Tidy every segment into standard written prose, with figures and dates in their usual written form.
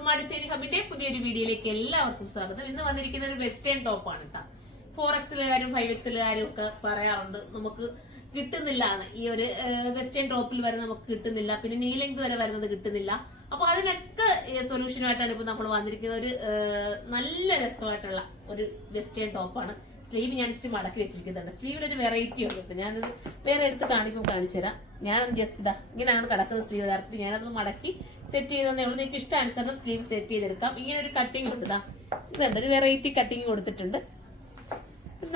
Soorma design ഹബിന്റെ പുതിയൊരു വീഡിയോയിലേക്ക് എല്ലാവർക്കും സ്വാഗതം. ഇന്ന് വന്നിരിക്കുന്ന ഒരു വെസ്റ്റേൺ ടോപ്പാണ് കേട്ടോ. 4Xലുകാരും 5Xലുകാരും ഒക്കെ പറയാറുണ്ട് നമുക്ക് കിട്ടുന്നില്ല എന്ന്. ഈ ഒരു വെസ്റ്റേൺ ടോപ്പിൽ വരെ നമുക്ക് കിട്ടുന്നില്ല, പിന്നെ നീ ലെങ്ത് വരെ വരുന്നത് കിട്ടുന്നില്ല. അപ്പൊ അതിനൊക്കെ സൊല്യൂഷനായിട്ടാണ് ഇപ്പൊ നമ്മൾ വന്നിരിക്കുന്ന ഒരു നല്ല രസമായിട്ടുള്ള ഒരു വെസ്റ്റേൺ ടോപ്പാണ്. സ്ലീവ് ഞാൻ ഇച്ചിരി മടക്കി വെച്ചിരിക്കുന്നുണ്ട്. സ്ലീവിൽ ഒരു വെറൈറ്റി ഉണ്ട്. ഞാനത് വേറെ എടുത്ത് കാണിച്ചു തരാം. ഞാൻ ജസ്റ്റ് ഇതാ ഇങ്ങനെയാണ് കിടക്കുന്ന സ്ലീവ്. യഥാർത്ഥത്തിൽ ഞാനത് മടക്കി സെറ്റ് ചെയ്തതേ ഉള്ളൂ. നിങ്ങൾക്ക് ഇഷ്ടാനുസരണം സ്ലീവ് സെറ്റ് ചെയ്തെടുക്കാം. ഇങ്ങനെ ഒരു കട്ടിങ് ഉണ്ട്. ഇതുണ്ട്, ഒരു വെറൈറ്റി കട്ടിങ് കൊടുത്തിട്ടുണ്ട്.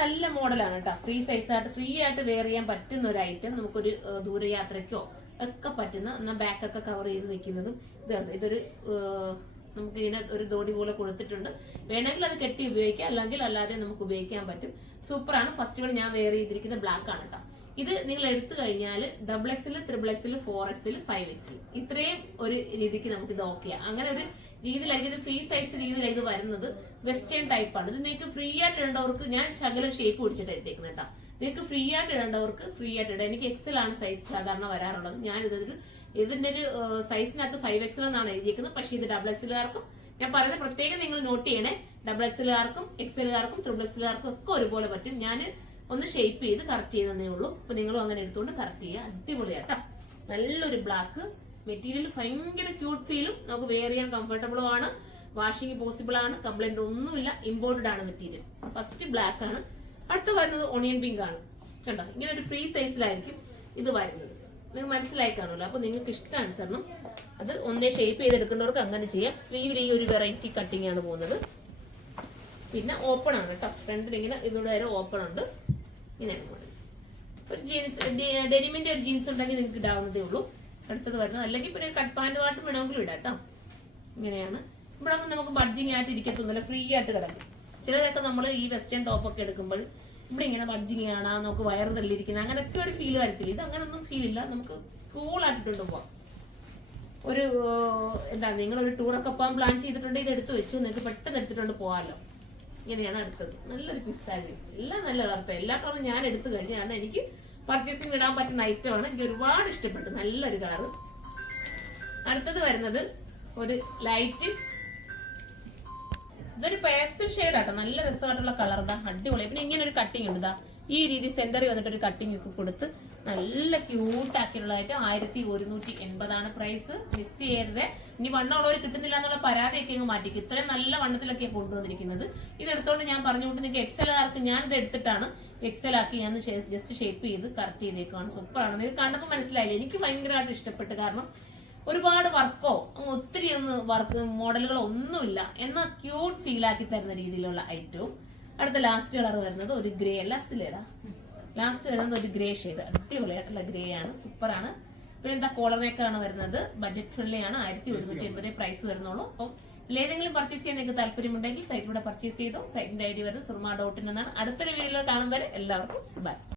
നല്ല മോഡലാണ് കേട്ടോ. ഫ്രീ സൈസായിട്ട് ഫ്രീ ആയിട്ട് വെയർ ചെയ്യാൻ പറ്റുന്ന ഒരു ഐറ്റം. നമുക്കൊരു ദൂരയാത്രയ്ക്കോ ഒക്കെ പറ്റുന്ന, എന്നാൽ ബാക്കൊക്കെ കവർ ചെയ്ത് നിൽക്കുന്നതും ഇതുണ്ട്. ഇതൊരു നമുക്ക് ഇതിനെ ഒരു ദോടി പോലെ കൊടുത്തിട്ടുണ്ട്. വേണമെങ്കിൽ അത് കെട്ടി ഉപയോഗിക്കാം, അല്ലെങ്കിൽ അല്ലാതെ നമുക്ക് ഉപയോഗിക്കാൻ പറ്റും. സൂപ്പറാണ്. ഫസ്റ്റ് ഞാൻ വെയർ ചെയ്തിരിക്കുന്ന ബ്ലാക്ക് ആണ് കേട്ടോ. ഇത് നിങ്ങൾ എടുത്തു കഴിഞ്ഞാൽ XXL, XXL, 4Xൽ, 5Xൽ ഇത്രയും ഒരു രീതിക്ക് നമുക്ക് ഇത് ഓക്കെയാണ്. അങ്ങനെ ഒരു രീതിയിലായിരിക്കും. ഇത് ഫ്രീ സൈസ് രീതിയിലാണ് ഇത് വരുന്നത്. വെസ്റ്റേൺ ടൈപ്പാണ്. ഇത് നിങ്ങൾക്ക് ഫ്രീ ആയിട്ട് ഇടേണ്ടവർക്ക് ഞാൻ ശകലം ഷേപ്പ് പിടിച്ചിട്ട് ഇട്ടേക്കുന്നത് കേട്ടോ. നിങ്ങൾക്ക് ഫ്രീ ആയിട്ട് ഇടേണ്ടവർക്ക് ഫ്രീ ആയിട്ട് ഇടാം. എനിക്ക് XL ആണ് സൈസ് സാധാരണ വരാറുള്ളത്. ഞാൻ ഇതിന്റെ ഒരു സൈസിനകത്ത് 5Xൽ എന്നാണ് എഴുതിയിരിക്കുന്നത്. പക്ഷേ ഇത് XXLകാർക്കും ഞാൻ പറയുന്നത് പ്രത്യേകം നിങ്ങൾ നോട്ട് ചെയ്യണേ. XXLകാർക്കും XLകാർക്കും XXLകാർക്കും ഒക്കെ ഒരുപോലെ പറ്റും. ഞാൻ ഒന്ന് ഷേപ്പ് ചെയ്ത് കറക്റ്റ് ചെയ്തതേ ഉള്ളൂ. അപ്പൊ നിങ്ങളും അങ്ങനെ എടുത്തുകൊണ്ട് കറക്റ്റ് ചെയ്യുക. അടിപൊളിയാട്ടോ. നല്ലൊരു ബ്ലാക്ക് മെറ്റീരിയൽ, ഭയങ്കര ക്യൂട്ട് ഫീലും, നമുക്ക് വെയർ ചെയ്യാൻ കംഫർട്ടബിളും ആണ്. വാഷിംഗ് പോസിബിൾ ആണ്. കംപ്ലൈന്റ് ഒന്നുമില്ല. ഇമ്പോർട്ടഡ് ആണ് മെറ്റീരിയൽ. ഫസ്റ്റ് ബ്ലാക്ക് ആണ്. അടുത്ത് വരുന്നത് ഓണിയൻ പിങ്ക് ആണ്. കണ്ടോ, ഇങ്ങനെ ഒരു ഫ്രീ സൈസിലായിരിക്കും ഇത് വരുന്നത്. നിങ്ങൾ മനസ്സിലായി കാണുമല്ലോ. അപ്പൊ നിങ്ങൾക്ക് ഇഷ്ടാനുസരണം അത് ഒന്നേ ഷേപ്പ് ചെയ്തെടുക്കേണ്ടവർക്ക് അങ്ങനെ ചെയ്യാം. സ്ലീവിൽ ഈ ഒരു വെറൈറ്റി കട്ടിങ് ആണ് പോകുന്നത്. പിന്നെ ഓപ്പൺ ആണ് കേട്ടോ. ഫ്രണ്ടിൽ ഇങ്ങനെ ഇവിടെ വരെ ഓപ്പൺ ഉണ്ട്. ഇങ്ങനെയാണ് പോകുന്നത്. ഒരു ജീൻസ്, ഡെനിമിന്റെ ഒരു ജീൻസ് ഉണ്ടെങ്കിൽ നിങ്ങൾക്ക് ഇടാവുന്നതേ ഉള്ളൂ. അടുത്തത് വരുന്നത്, അല്ലെങ്കിൽ പിന്നെ കട്ട് പാൻറ് പാട്ടും വേണമെങ്കിലും ഇടാം കേട്ടോ. ഇങ്ങനെയാണ്. ഇവിടെ നമുക്ക് ബഡ്ജിങ് ആയിട്ട് ഇരിക്കത്തൊന്നുമില്ല, ഫ്രീ ആയിട്ട് കിടക്കും. ചിലരൊക്കെ നമ്മൾ ഈ വെസ്റ്റേൺ ടോപ്പൊക്കെ എടുക്കുമ്പോൾ ഇവിടെ ഇങ്ങനെ ബഡ്ജിങ് കാണാം, നമുക്ക് വയറ് തള്ളിയിരിക്കുന്നത്, അങ്ങനെയൊക്കെ ഒരു ഫീൽ വരത്തില്ല. ഇത് അങ്ങനൊന്നും ഫീൽ ഇല്ല. നമുക്ക് കൂളായിട്ടിട്ടുണ്ട് പോവാം. ഒരു നിങ്ങളൊരു ടൂറൊക്കെ പോകാൻ പ്ലാൻ ചെയ്തിട്ടുണ്ട്, ഇത് എടുത്തു വെച്ചു, നിങ്ങൾക്ക് പെട്ടെന്ന് എടുത്തിട്ടുണ്ട് പോകാമല്ലോ. ഇങ്ങനെയാണ് അടുത്തത്. നല്ലൊരു പിസ്താഗ്രീൻ. എല്ലാം നല്ല കളർത്ത. എല്ലാ കളറും ഞാൻ എടുത്തു കഴിഞ്ഞു. കാരണം എനിക്ക് പർച്ചേസിങ് ഇടാൻ പറ്റുന്ന ഐറ്റമാണ്. എനിക്ക് ഒരുപാട് ഇഷ്ടപ്പെട്ടു. നല്ലൊരു കളറ്. അടുത്തത് വരുന്നത് ഒരു ലൈറ്റ്, ഇതൊരു പേസ്റ്റൽ ഷെയ്ഡ് ആട്ടോ. നല്ല രസമായിട്ടുള്ള കളർ. അടിപൊളി. പിന്നെ ഇങ്ങനെ ഒരു കട്ടിങ് ഉണ്ട്. ഈ രീതി സെന്ററിൽ വന്നിട്ട് ഒരു കട്ടിങ് ഒക്കെ കൊടുത്ത് നല്ല ക്യൂട്ട് ആക്കിയുള്ളതായിട്ട് 1180 പ്രൈസ്. മിസ് ചെയ്യരുത്. ഇനി വണ്ണമുള്ളവർ കിട്ടുന്നില്ല എന്നുള്ള പരാതിയൊക്കെ അങ്ങ് മാറ്റിക്കും. ഇത്രയും നല്ല വണ്ണത്തിലൊക്കെ കൊണ്ടുവന്നിരിക്കുന്നത്. ഇതെടുത്തോണ്ട് ഞാൻ പറഞ്ഞുകൊണ്ട് നിങ്ങൾക്ക് XLകാർക്ക് ഞാൻ ഇത് എടുത്തിട്ടാണ് XL ആക്കി ഞാൻ ജസ്റ്റ് ഷേപ്പ് ചെയ്ത് കറക്റ്റ് ചെയ്തേക്കാണ്. സൂപ്പറാണ്. ഇത് കണ്ടപ്പോൾ മനസ്സിലായില്ലേ, എനിക്ക് ഭയങ്കരമായിട്ട് ഇഷ്ടപ്പെട്ടു. കാരണം ഒരുപാട് വർക്കോ ഒത്തിരി വർക്ക് മോഡലുകളോ ഒന്നുമില്ല, എന്നാൽ ക്യൂട്ട് ഫീൽ ആക്കി തരുന്ന രീതിയിലുള്ള ഐറ്റവും. അടുത്ത ലാസ്റ്റ് കളർ വരുന്നത് ഒരു ഗ്രേ. ലാസ്റ്റ് വരുന്നത് ഒരു ഗ്രേ ഷെയ്ഡ്. അടിപൊളിയായിട്ടുള്ള ഗ്രേ ആണ്. സൂപ്പറാണ്. പിന്നെ എന്താ കോളർ നെക്കാണ് വരുന്നത്. ബഡ്ജറ്റ് ഫ്രണ്ട്ലി ആണ്. 1180 പ്രൈസ് വരുന്നുള്ളൂ. അപ്പം ഏതെങ്കിലും പർച്ചേസ് ചെയ്യാൻ നിങ്ങൾക്ക് താല്പര്യമുണ്ടെങ്കിൽ സൈറ്റിലൂടെ പർച്ചേസ് ചെയ്തോ. സൈറ്റിന്റെ ID വരുന്നത് surma.in എന്നാണ്. അടുത്തൊരു വീഡിയോയിൽ കാണും വരെ എല്ലാവർക്കും ബൈ.